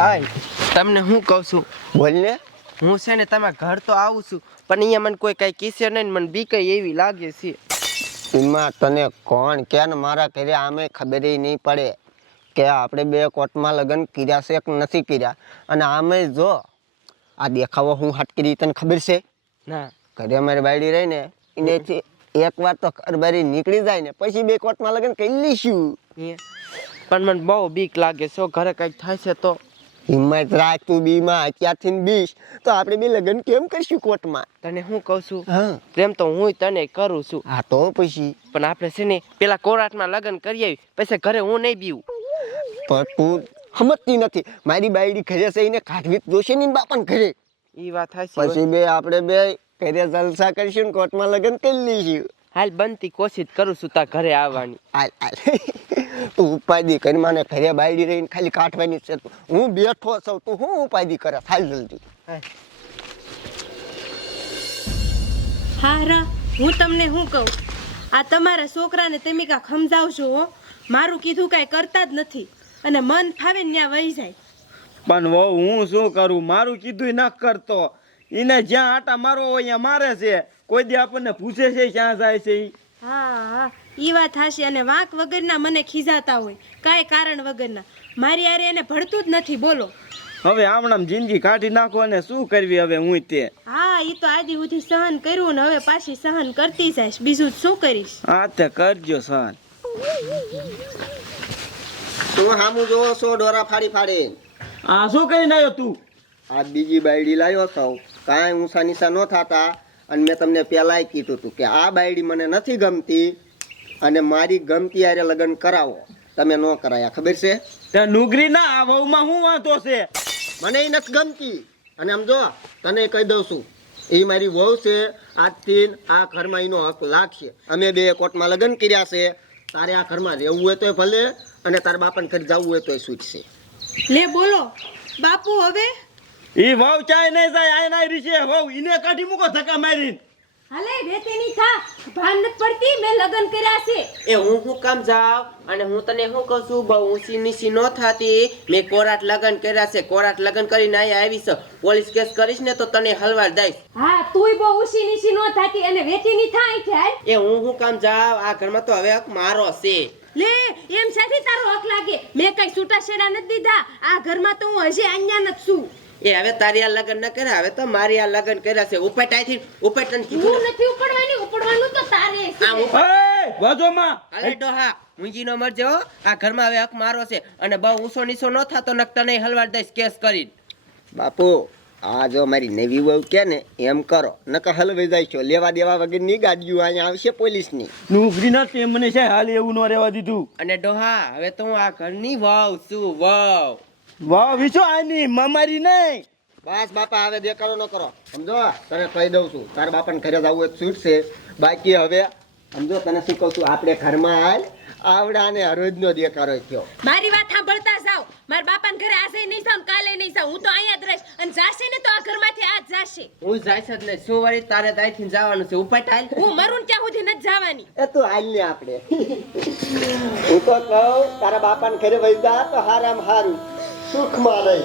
હાય તમને હું કહું છું? બોલ ને. હું છે ને તમારા ઘર તો આવું છું પણ અહીંયા મને કોઈ કઈ કિસ્સે નહીં મને બી કઈ એવી લાગે છે. એમાં તને કોણ કે ને મારા ઘરે આમે ખબર નહીં પડે કે આપણે બે કોર્ટમાં લગ્ન કર્યા છે કે નથી કર્યા. અને આમે જો આ દેખાવો હું હટકી તને ખબર છે? ના. ઘરે અમારી બાયડી રહી ને એનેથી એક વાર તો ઘરબારી નીકળી જાય ને પછી બે કોર્ટમાં લગ્ન કરી લઈશું. પણ મને બહુ બીક લાગે છે ઘરે કંઈક થાય છે તો. હિંમત રાખ તું બીમાં અત્યારથી બીશ તો આપણે બે લગ્ન કેમ કરશું કોર્ટમાં? તને હું કહું છું? હા. પ્રેમ તો હું તને કરું છું. હા તો પછી? પણ આપણે છે ને પેલા કોરાટમાં લગ્ન કરી આવી પછી ઘરે હું નહીં બીવું. પણ તું સમજતી નથી. મારી બાયડી ઘરે એને કાઢવી જોશે ને બાપાને ઘરે. એ વાત થાય પછી બે આપણે બે ઘરે જલસા કરીશું ને કોર્ટમાં લગ્ન કરી લઈશું. હાલ બનતી કોશિશ કરું છું તા ઘરે આવવાની. હાલ હાલ. તું ઉપાધિ કરી મને ઘરે બાયડી રહીને ખાલી કાઢવાની છે. હું બેઠો છું તું હું ઉપાધિ કરે? હાલ જલ્દી. હા હું તમને શું કહું? આ તમારા છોકરાને તમે કાંક સમજાવશો હો? મારું કીધું કાંઈ કરતા જ નથી અને મન ફાવે ને ત્યાં વહી જાય. પણ વહુ હું શું કરું? મારું કીધું ન કરતો. એને જ્યાં આટા મારો હોય ત્યાં મારે છે. કોઈ દી આપણને પૂછે છે ક્યાં જાય છે હા હા. એ વાત હાશી અને વાંક વગરના મને ખીજાતા હોય. કાંઈ કારણ વગરના. મારી હારે એને ભળતું જ નથી. બોલો. હવે આમણામ જિંદગી કાઢી નાખો અને શું કરવી હવે હું તે? હા એ તો આદિ સુધી સહન કર્યું ને હવે પાછી સહન કરતી જઈશ બીજું શું કરીશ? હા તે કરજો સહન. તું હામું જોવો છો ડોરા ફાડી ફાડી? આ શું કરીને આવ્યો તું? આ બીજી બાયડી લાવ્યો છો કાંઈ ઊંસા નીસા ન થતા. અને મેં તમને પહેલાંય કીધું હતું કે આ બાયડી મને નથી ગમતી. અને મારી ગમતી આરે લગ્ન કરાવો. તમે ન કરાયા ખબર છે? તે નુગરી ના આ વહુમાં શું વાંધો છે? મને એ નથી ગમતી. અને આમ જો તને કહી દઉં છું એ મારી વહુ છે આજથી આ ઘરમાં એનો હક લાગશે. અમે બે કોર્ટમાં લગ્ન કર્યા છે તારે આ ઘરમાં રહેવું હોય તોય ભલે અને તારા બાપાને ઘરે જવું હોય તોય છૂટશે લે બોલો બાપુ હવે? ઈ વહુ ચાય નહીં જાય આય નહીં રીશે વહુ ઈને કાઢી મૂકો ધક્કા મારીને. હાલે રેતેની થા. ભાન ન પડતી મે લગન કર્યા છે. એ હું હું કામ જાવ અને હું તને હું કહું છું? બહુ ઊંચી નીચી ન થાતી. મે કોરાટ લગન કર્યા છે. કોરાટ લગન કરીને અહીંયા આવી છે પોલીસ કેસ કરીશ ને તો તને હલવાર દઈશ. હા તુંય બહુ ઉશી નીચી નો થાતી અને વેચીની થાય થાય એ હું હું કામ જાવ આ ઘરમાં તો હવે હક મારો છે. લે એમ સાથી તારો હક લાગે. મેં કઈ છૂટા છેડા નથી દીધા. આ ઘરમાં તો હું હજી અહીંયા નથી છું. એ હવે તારી આ લગ્ન ન કર્યા હવે તો મારી આ લગ્ન કર્યા છે. ઉપેટ આઈથી ઉપેટ તને કીધું હું ને. નથી ઉપડવાની ઉપડવાનું તો તારે એ વધોમાં અલે ડોહા મુંજી નો મરજે હો. આ ઘરમાં હવે હક મારો છે. અને બહુ ઊંસો નીસો ન તો નક તને હલવાડ દઈશ કેસ કરી બાપુ આ જો મારી નવી વહુ કે ને એમ કરો. નકર હલવાઈ જાય છો. લેવા દેવા વગરની ગાડીઓ અહીંયા આવશે પોલીસની. નોકરી ના તેમ મને છે હાલ એવું ન રહેવા દીધું. અને ડોહા હવે તો હું આ ઘરની વાવ છું વાવ વાહ વિશો આની મમારી નહીં. બસ બાપા હવે દેખાડો ન કરો. સમજો? તને કહી દઉં છું તારા બાપાને ઘરે જવું હોય તો છૂટશે બાકી હવે સમજો તને શું કહું છું આપણે ઘરમાં હાલ આવડા ને હરોજનો દેખાડો થયો. મારી વાત સાંભળતા જાવ મારા બાપાને ઘરે આજે નહીં જાઉં કાલે નહીં જાઉં હું તો અહીંયા જ રહીશ. અને જાશે ને તો આ ઘરમાંથી આજ જાશે. હું છે જ નહીં. શું વળી તારે ત્યાંથી જવાનું છે? ઉપાય ટાઈલ હું મરું ને ત્યાં સુધી નથી જવાની. એ તો હાલ ને આપણે. હું તો કહું તારા બાપાને ઘરે વૈદા તો હારામ હારું. સુખમાં રહી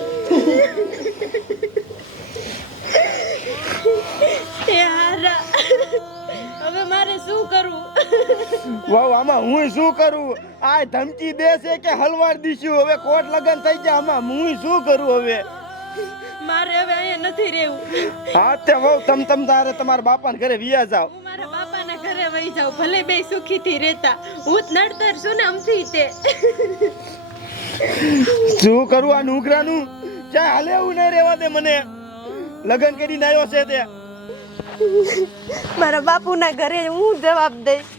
હવે મારે શું કરવું? વાવ આમાં હું શું કરું? આ ધમકી દે છે કે હલવાડ દીશું? હવે કોર્ટ લગન થઈ ગયા આમાં હું શું કરું હવે? મારે હવે અહીંયા નથી રહેવું. હા તે વાવ તમ તમ તારે તમારા બાપાને ઘરે વિયા જાવ હું મારા બાપાના ઘરે વહી જાવ ભલે બે સુખીથી રહેતા. હું જ નડતર છું ને અમથી તે. શું કરું આ નુકરાનું ચાલ હાલે એવું નહીં રહેવા દે મને. લગન કરીને આવ્યો છે તે. મારા બાપુના ઘરે હું જવાબ દઈશ.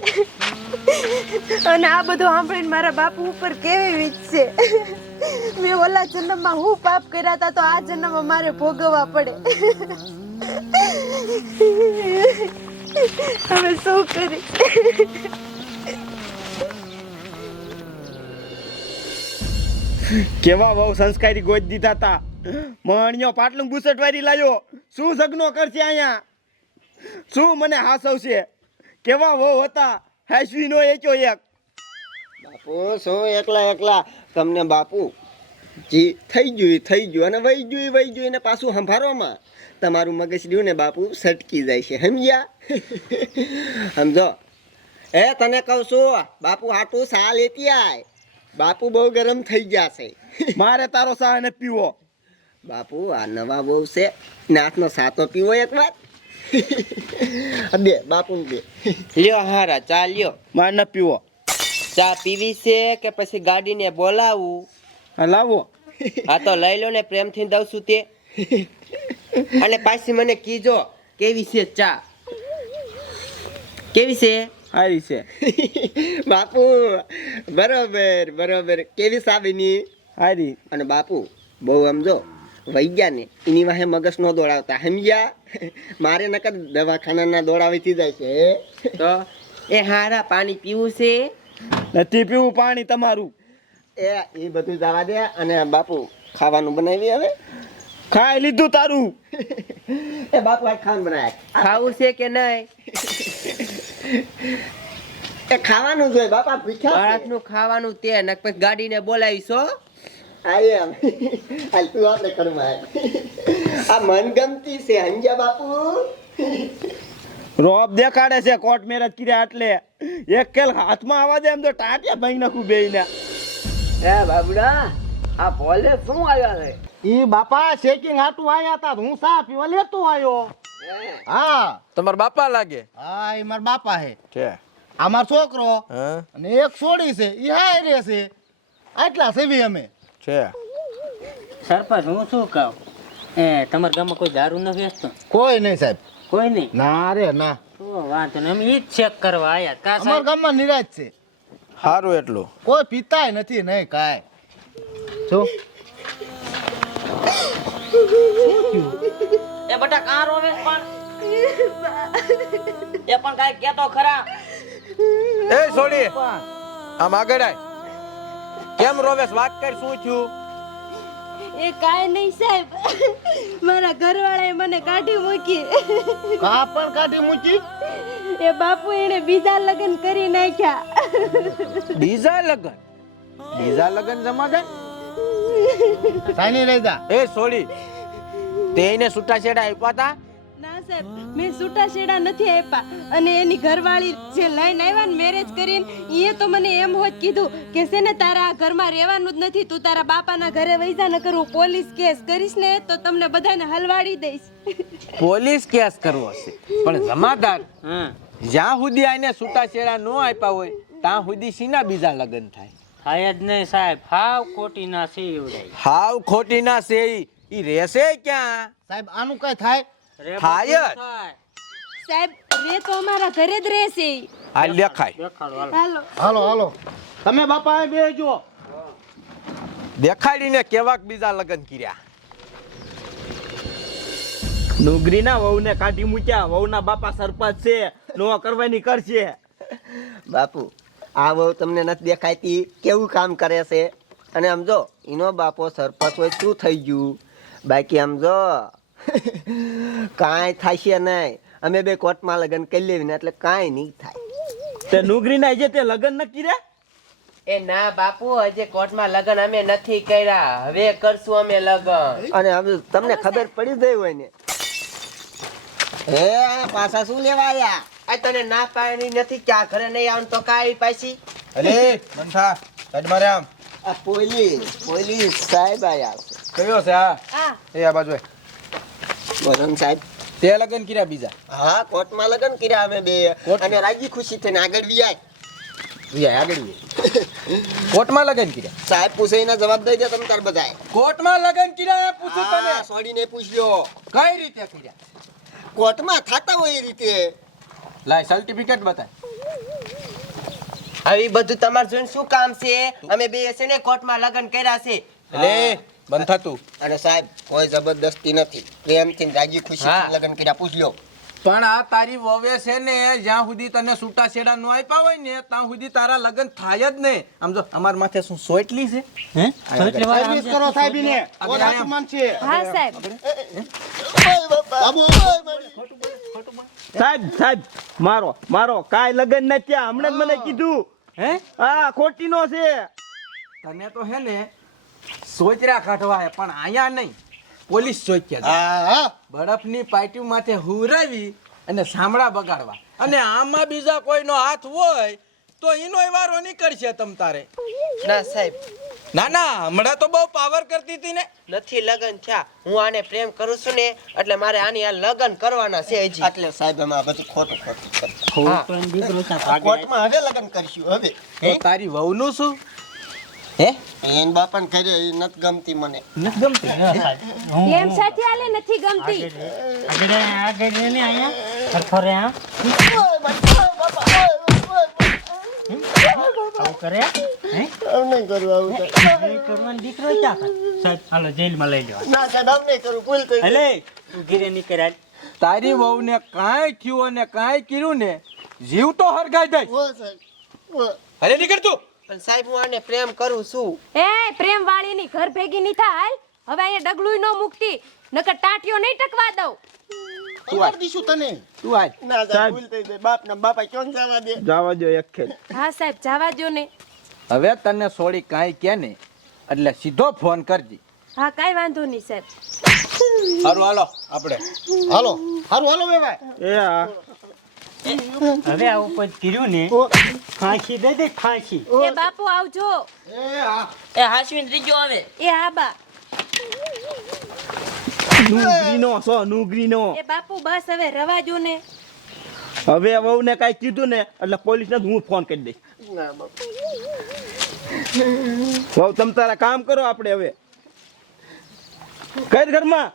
અને આ બધું સાંભળીને મારા બાપુ ઉપર કેવી વીજશે મેં ઓલા જન્મમાં હું પાપ કર્યા હતા તો આ જન્મમાં મારે ભોગવવા પડે. હવે શું કરીશ? કેવા બહુ સંસ્કારી ગોદ દીધા હતા મણિયો પાટલું બુસટવારી લાયો. શું જગનો કરશે અહીંયા? શું મને હાસવશે? કેવા વહુ હતા? હાસવીનો એચો એક. બાપુ, શું એકલા એકલા? તમને બાપુ, જી થઈ ગયું થઈ ગયું અને વહી ગયું વહી ગયું ને પાછું સંભાળવામાં. તમારું મગજ રહ્યું ને બાપુ સટકી જાય છે, સમજ્યા? સમજો. એ તને કહું છું, બાપુ હાટું સા લેતી આય. બાપુ બહુ ગરમ થઈ ગયા છે. મારે તારો સા ને પીવો. બાપુ આ નવા બહુ છે. નાથનો સાતો પીવો એક વાર. બે બાપુ બે લ્યો હારા ચા લ્યો. મારે ન પીવો. ચા પીવી છે કે પછી ગાડીને બોલાવું? હા લાવો. આ તો લઈ લો ને પ્રેમથી દઉં છું તે. અને પાછી મને કીજો કેવી છે ચા? કેવી છે? સારી છે. બાપુ બરોબર બરોબર. કેવી સાબીની? સારી. અને બાપુ બહુ સમજો વૈજ્ઞા ને એની વાહે મગજ નો દોડાવતા સમજ્યા? મારે નકર દવાખાનાના દોડાવીથી જાય છે તો? એ હારા પાણી પીવું છે? નથી પીવું પાણી તમારું. એ એ બધું જવા દે અને બાપુ ખાવાનું બનાવી હવે? ખાઈ લીધું તારું. એ બાપુ આ ખાવાનું બનાય. ખાવું છે કે નહીં? એ ખાવાનું જોઈએ બાપા ભૂખ્યા બાળકનું ખાવાનું તે નક પછી ગાડીને બોલાવીશો આ એમ હાલ તું આપણે આય. આ મનગમતી છે હંજા બાપુ. રોબ દેખાડે છે કોર્ટ મેરેજ કર્યા એટલે. એક કેલ હાથમાં આવા દે એમ તો ટાટિયા ભાઈ નાખું બેયને એ બાબુડા આ પોલે શું આવ્યા છે ઈ બાપા શેકિંગ હાટું આયા તા હું સા પીવા લેતો આયો? હા. તમારા બાપા લાગે? હા એ મારા બાપા હે. છે. આ મારો છોકરો હા? અને એક છોડી છે. એ હાય રે છે. આટલા સેવી અમે. છે. સરપંચ હું શું કહું? એ તમારા ગામમાં કોઈ દારૂ ન વેચતો? કોઈ નહીં સાહેબ. કોઈ નહીં? ના રે ના. તો વાંધો નહીં. અમે ઈ જ ચેક કરવા આયા. કા અમારા ગામમાં નિરાજ છે. સારું એટલું. કોઈ પીતાય નથી નહીં કાંઈ. શું એ બટા કા રોવે પણ. એ પણ કાઈ કેતો ખરા. એ છોડી આમ આગળ આય. કેમ રોવેશ વાત કર શું થયું? એ કાઈ નહીં સાહેબ. મારા ઘરવાળાએ મને કાઢી મૂકી. કા પણ કાઢી મૂકી? એ બાપુ એને બીજા લગ્ન કરી નાખ્યા. બીજા લગન? બીજા લગન જમા સાની રહી જા. એ છોડી તે એને છૂટા છેડા આપ્યા હતા ના સાહેબ મેં છૂટા છેડા નથી આપ્યા. અને એની ઘરવાળી જે લઈને આવ્યા ને મેરેજ કરીને એ તો મને એમ હોત કીધું કે છે ને તારા આ ઘરમાં રહેવાનું જ નથી તું તારા બાપાના ઘરે વૈજા ન કરું પોલીસ કેસ કરીશ ને તો તમને બધાને હલવાડી દઈશ. પોલીસ કેસ કરવો છે. પણ જમાદાર હા. જ્યાં સુધી આને છૂટા છેડા ન આપ્યા હોય ત્યાં સુધી સીના બીજા લગ્ન થાય? થાય જ નહીં સાહેબ હાવ ખોટી ના છે એવડાય હાવ ખોટી ના છે ઈ. રહેશે ક્યાં? સાહેબ આનું કઈ થાય? થાય જ. સાહેબ રે તો અમારા ઘરે જ રહેશે. ઈ. હાલ દેખાય. હાલો. હાલો. હાલો હાલો. તમે બાપા અહીં બેજો દેખાડીને કેવાક બીજા લગન કર્યા. ડુંગરીના વહુને કાઢી મૂક્યા. વહુના બાપા સરપંચ છે. નો કરવાની કરશે. બાપુ આ બહુ તમને નથી દેખાતી કેવું કામ કરે છે? અને આમ જો એનો બાપો સરપંચ હોય શું થઈ ગયું? બાકી આમ જો કાંઈ થશે નહીં. અમે બે કોર્ટમાં લગ્ન કરી લેવી ને એટલે કાંઈ નહીં થાય. તે ડુંગરીના જે તે લગ્ન ન કર્યા એ ના બાપુ હજે કોર્ટમાં લગ્ન અમે નથી કર્યા. હવે કરશું અમે લગ્ન. અને હવે તમને ખબર પડી ગઈ હોય ને? હે આ પાછા શું લેવા આવ્યા આ તને ના પાણી નથી ક્યાં ઘરે નહીં આવ તો કાઈ પાછી. અરે મનસા સાઈડ મારે આમ. આ પોલીસ પોલીસ સાહેબ આયા કયો છે આ? એ આ બાજુ વરણ સાહેબ. તે લગન કર્યા બીજા. હા કોર્ટમાં લગન કર્યા અમે બે. અને રાજી ખુશી થઈને આગળ વિયાય. વિયાય આગળ કોર્ટમાં લગન કર્યા? સાહેબ પૂછે એના જવાબ દઈ દે તમે તાર બધાય કોર્ટમાં લગન કર્યા એ પૂછું તને? હા, સોડીને પૂછ્યો. કઈ રીતે કર્યા? કોર્ટમાં થતા હોય એ રીતે. લાય સર્ટિફિકેટ બતાય આવી બધું તમારે જોઈને શું કામ છે અમે બે છે ને કોર્ટમાં લગ્ન કર્યા છે એટલે બંધ થતું અને સાહેબ કોઈ જબરદસ્તી નથી પ્રેમથી રાજી ખુશી લગ્ન કર્યા પૂછ લ્યો પણ આ તારી વવે છે ને જ્યાં સુધી તને છૂટા છેડા નો આપ્યા હોય ને ત્યાં સુધી તારા લગ્ન થાય જ નહીં આમ જો અમાર માથે શું સોટલી છે હે સર્વિસ કરો સાહેબ ને ઓલા માનશે હા સાહેબ બાબુ સાહેબ સાહેબ મારો મારો કાંઈ લગન નથી હમણાં જ મને કીધું. હે? હા ખોટી નો છે. તને તો હે ને સોચરા કાઢવા હે પણ અહીંયા નહીં. પોલીસ ચોક્યા હા હા. બરફની પાર્ટી માથે હુરાવી અને સામળા બગાડવા. અને આમાં બીજા કોઈનો હાથ હોય તો એનો વારો નીકળશે તમ તારે. ના સાહેબ. ના ના હમણાં તો બહુ પાવર કરતી હતી ને. નથી લગન થયા. હું આને પ્રેમ કરું છું ને એટલે મારે આની આ લગન કરવાના છે હજી. એટલે સાહેબ અમે આ બધું ખોટું ખોટું. દીકરો કોર્ટમાં હવે લગ્ન કરીશું હવે. તારી વહુનું શું હે? એન બાપાને ઘરે એ નથી ગમતી મને. નથી ગમતી? એમ સાથે આલે નથી ગમતી. આગળ આગળ ને આવું કરે? હે? આવું નહીં કરવું આવું તો. કરવાનો દીકરો ક્યાં સાહેબ હાલો જેલમાં લઈ જવા ના સાહેબ આમ નહીં કરવું ભૂલ થઈ. અલે તું ઘીરે નીકળ્યા તારી વહુને કાંઈ થયું અને કાંઈ કર્યું ને જીવ તો હરગાઈ જાય. ઓ સાહેબ અરે નીકળ તું. પણ સાહેબ હું આને પ્રેમ કરું છું. એ પ્રેમ વાળીની ઘર ભેગી નહીં થાય. હવે અહીંયા ડગલું ન મૂકતી નકર ટાટિયો નહીં ટકવા દઉં. ખબર દીશું તને? તું આજ. ના સાહેબ. ભૂલ થઈ ગઈ બાપ ના બાપા ક્યાં જવા દે? જવા દો એક ખેલ. હા સાહેબ જવા દો ને. હવે તને સોળી કાંઈ કે ને એટલે સીધો ફોન કરજી. હા કાંઈ વાંધો નહીં સાહેબ. હારું હાલો આપણે. હાલો હારું હાલો વેવાય. એ હા હવે આવું કોઈ કર્યું ને ફાંસી દે દે ફાંસી એ બાપુ આવજો. એ હા એ હાસવીન રીજો આવે એ હા બા. નુગરીનો સો નુગરીનો એ બાપુ બસ હવે રવા જો ને. હવે વહુને કઈ કીધું ને એટલે પોલીસ ને હું ફોન કરી દઈશ. વહુ તમે તારા કામ કરો આપણે હવે. કઈ ઘરમાં?